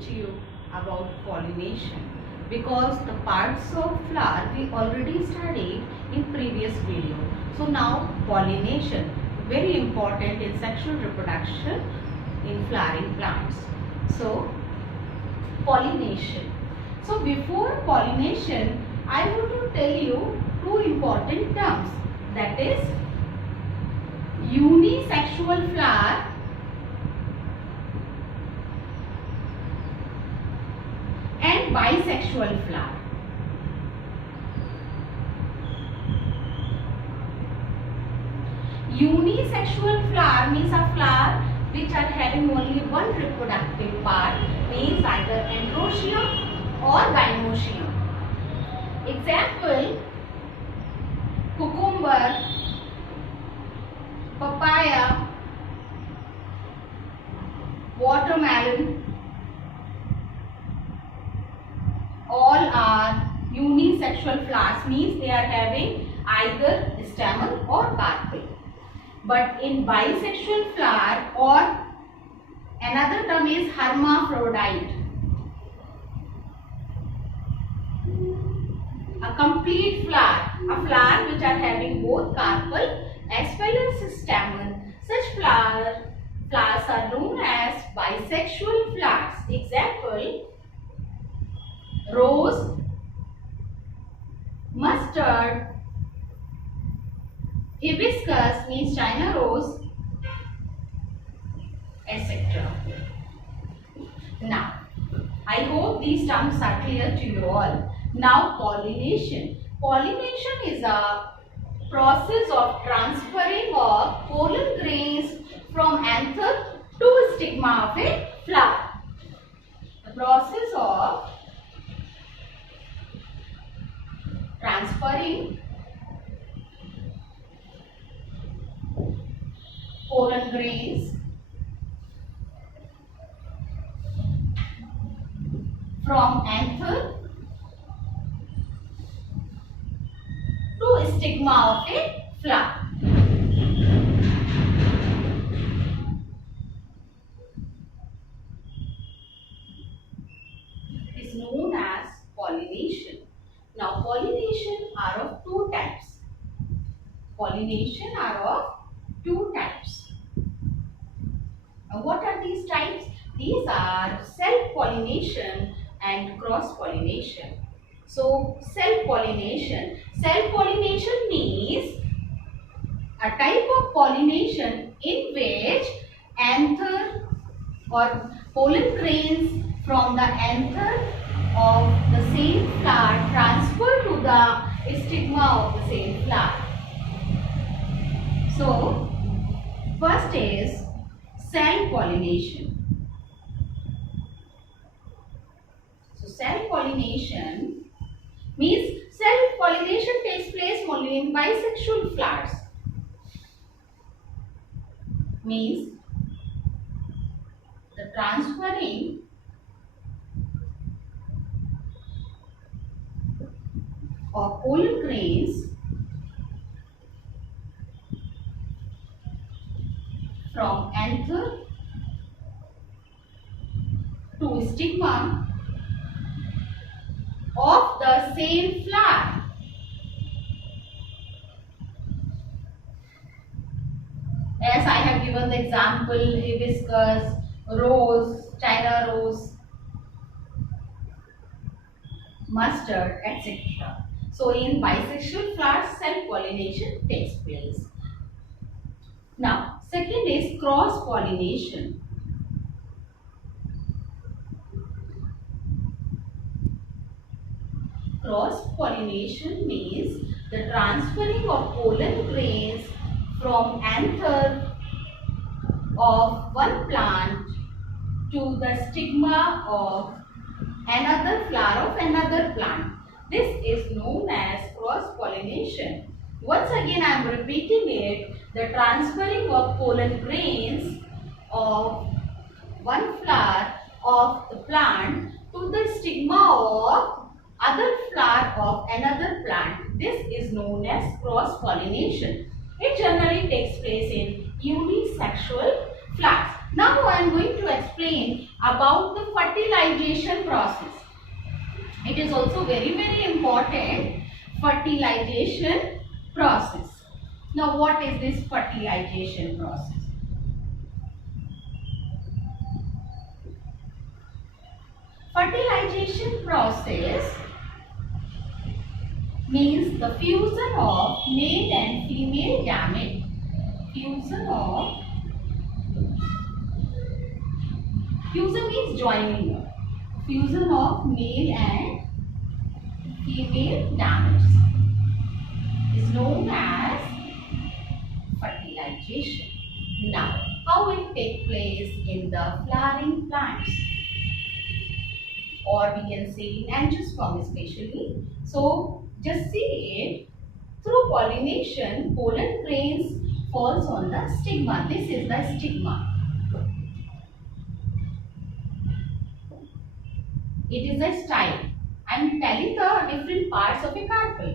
teach you about pollination, because the parts of flower we already studied in previous video. So now pollination, very important in sexual reproduction in flowering plants. So pollination. So before pollination, I want to tell you two important terms, that is unisexual flower and bisexual flower. Unisexual flower means a flower which are having only one reproductive part, means either androecium or gynoecium. Example: cucumber, papaya, watermelon, all are unisexual flowers, means they are having either stamen or carpel. But in bisexual flower, or another term is hermaphrodite, a complete flower, a flower which are having both carpel as well as stamen. Such flowers are known as bisexual flowers. Example: rose, mustard, hibiscus means China rose, etc. Now, I hope these terms are clear to you all. Now pollination. Pollination is a process of transferring of pollen grains from anther to stigma of a flower. The process of transferring pollen grains from anther to stigma of a flower. Is known as pollination. Now pollination are of two types. Pollination are of two types. Now what are these types? These are self-pollination and cross-pollination. So self-pollination. Self-pollination means a type of pollination in which anther or pollen grains from the anther of the same flower transfer to the stigma of the same flower. So first is self-pollination. So self-pollination means self-pollination takes place only in bisexual flowers. Means the transferring of pollen grains from anther to stigma of the same flower. As I have given the example, hibiscus, rose, China rose, mustard, etc. So in bisexual flowers, self-pollination takes place. Now, second is cross-pollination. Cross-pollination means the transferring of pollen grains from anther of one plant to the stigma of another flower of another plant. This is known as cross-pollination. Once again I am repeating it, the transferring of pollen grains of one flower of the plant to the stigma of other flower of another plant. This is known as cross-pollination. It generally takes place in unisexual flowers. Now I am going to explain explain about the fertilization process. It is also very important, fertilization process. Now what is this fertilization process? Fertilization process means the fusion of male and female gamete. Fusion means joining. Fusion of male and female gametes is known as fertilization. Now, how it takes place in the flowering plants, or we can say in angiosperm especially. So, just see it. Through pollination, pollen grains falls on the stigma. This is the stigma. It is a style. I am telling the different parts of a carpel,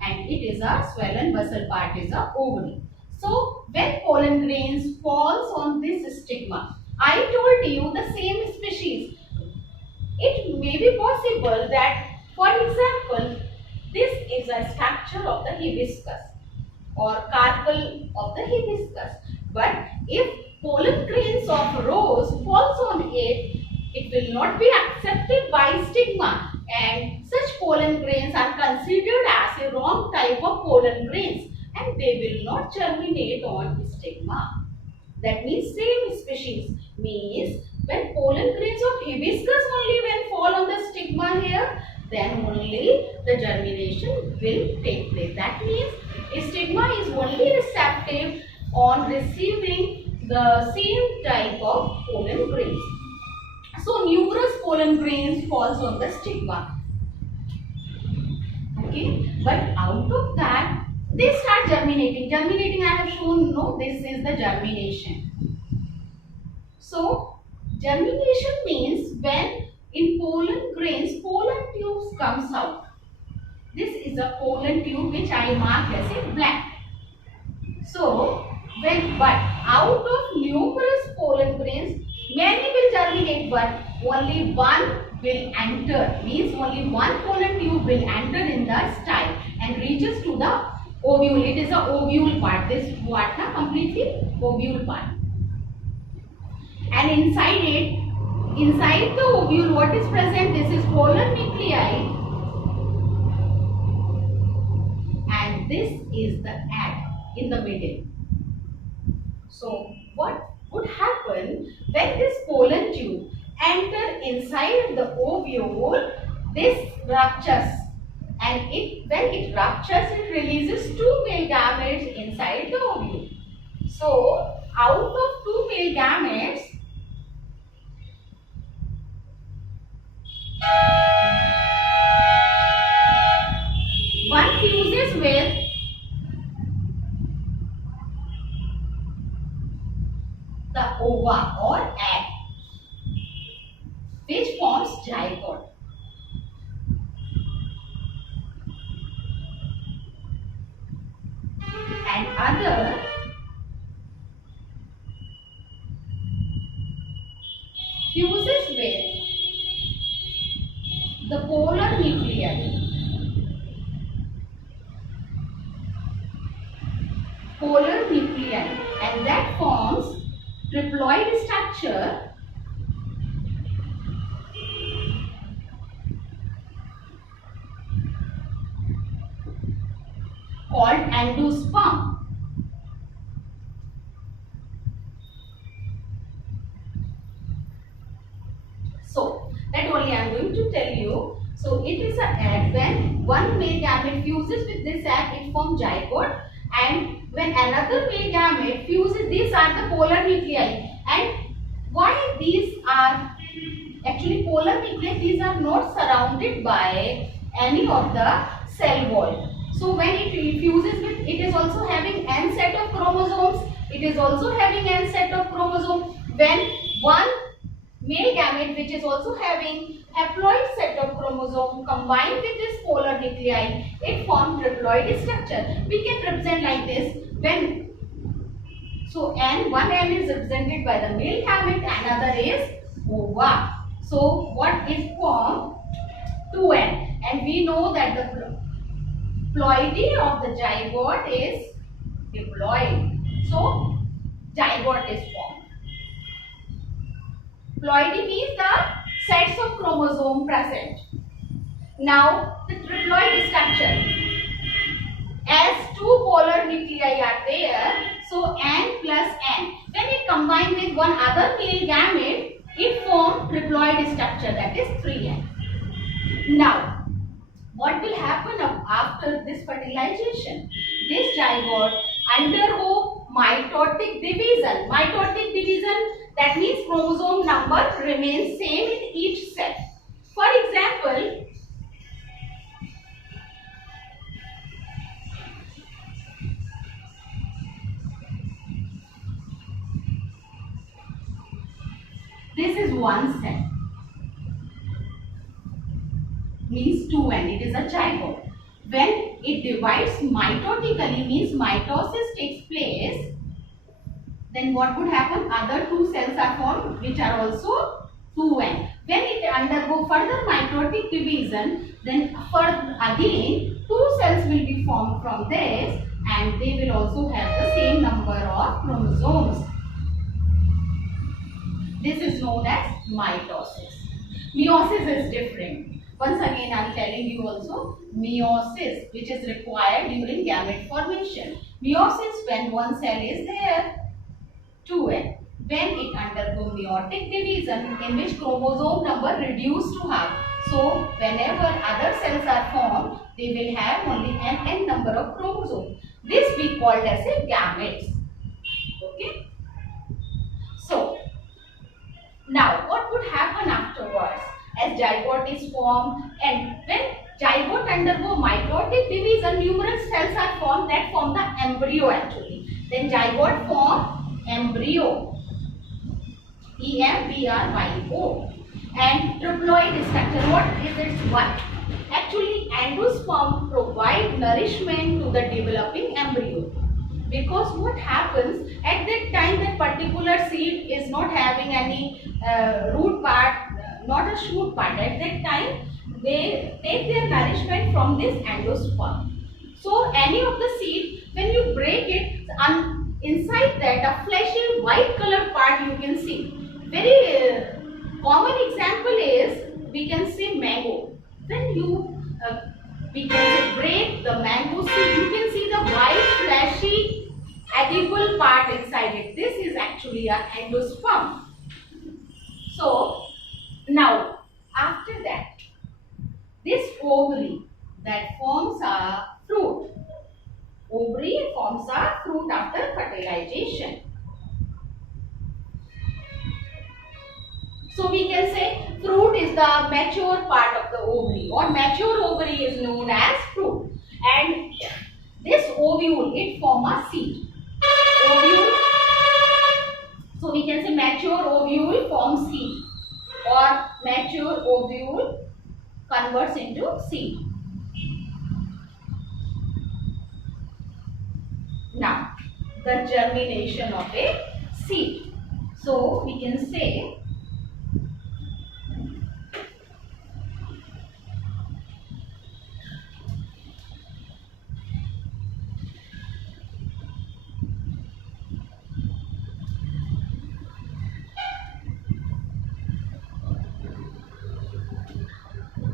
and it is a swollen basal part is a ovary. So when pollen grains falls on this stigma, I told you the same species. It may be possible that, for example, this is a structure of the hibiscus or carpel of the hibiscus. But if pollen grains of rose falls on it, it will not be accepted by stigma, and such pollen grains are considered as a wrong type of pollen grains, and they will not germinate on stigma. That means same species means when pollen grains of hibiscus only when fall on the stigma here, then only the germination will take place. That means a stigma is only receptive on receiving the same type of pollen grains. So numerous pollen grains falls on the stigma. Okay, but out of that they start germinating. Germinating I have shown, no, this is the germination. So germination means when in pollen grains, pollen tubes comes out. This is a pollen tube which I mark as a black. So but out of numerous pollen grains, many will germinate, but only one will enter. Means only one pollen tube will enter in the style and reaches to the ovule. It is a ovule part. This part na completely ovule part. And inside the ovule, what is present? This is polar nuclei, and this is the egg in the middle. So what would happen when this pollen tube enter inside the ovule? This ruptures, and when it ruptures, it releases two male gametes inside the ovule. So out of two male gametes, one fuses with the ova or egg, which forms zygote. And other fuses with the polar nuclei. And that forms triploid structure called endosperm. So that only I am going to tell you. So it is an egg. When one male gamete fuses with this egg, it forms zygote, and when another male gamete fuses, these are the polar nuclei. And why these are actually polar nuclei? These are not surrounded by any of the cell wall. So when it fuses with, it is also having n set of chromosomes. It is also having n set of chromosomes. When one male gamete, which is also having haploid set of chromosome, combined with this polar nuclei, it forms triploid structure. We can represent like this. When So one N is represented by the male gamete, another is ova. So what is formed? 2N. And we know that the ploidy of the zygote is diploid. So zygote is formed. Ploidy means the sets of chromosome present. Now the triploid structure. As two polar nuclei are there, so N plus N. When it combines with one other male gamete, it forms triploid structure, that is 3N. Now, what will happen after this fertilization? This zygote undergo mitotic division. Mitotic division, that means chromosome number remains same in each cell. For example, this is one cell, means 2N, it is a zygote. When it divides mitotically, means mitosis takes place, then what would happen? Other two cells are formed which are also 2N. When it undergo further mitotic division, then again two cells will be formed from this and they will also have the same number of chromosomes. This is known as mitosis. Meiosis is different. Once again I am telling you also meiosis, which is required during gamete formation. Meiosis, when one cell is there, 2N. When it undergo meiotic division, in which chromosome number reduced to half. So whenever other cells are formed, they will have only an n number of chromosomes. This we called as a gametes. Okay. So now what would happen afterwards? As zygote is formed, and when zygote undergo mitotic division, numerous cells are formed that form the embryo actually. Then zygote form embryo, embryo, and triploid structure. What is its work? Actually, endosperm provide nourishment to the developing embryo. Because what happens at that time, that particular seed is not having any root part, not a shoot part. At that time, they take their nourishment from this endosperm. So any of the seed, when you break it, inside that a fleshy white color part you can see. Very common example is, we can see mango. When you we can say break the mango seed, you can see the white fleshy edible part inside it. This is actually an endosperm. So now after that, this ovary that forms a fruit. Ovary forms a fruit after fertilization. So we can say fruit is the mature part of the ovary, or mature ovary is known as fruit. And this ovule, it forms a seed. Ovule, so we can say mature ovule forms seed, or mature ovule converts into seed. Now, the germination of a seed. So we can say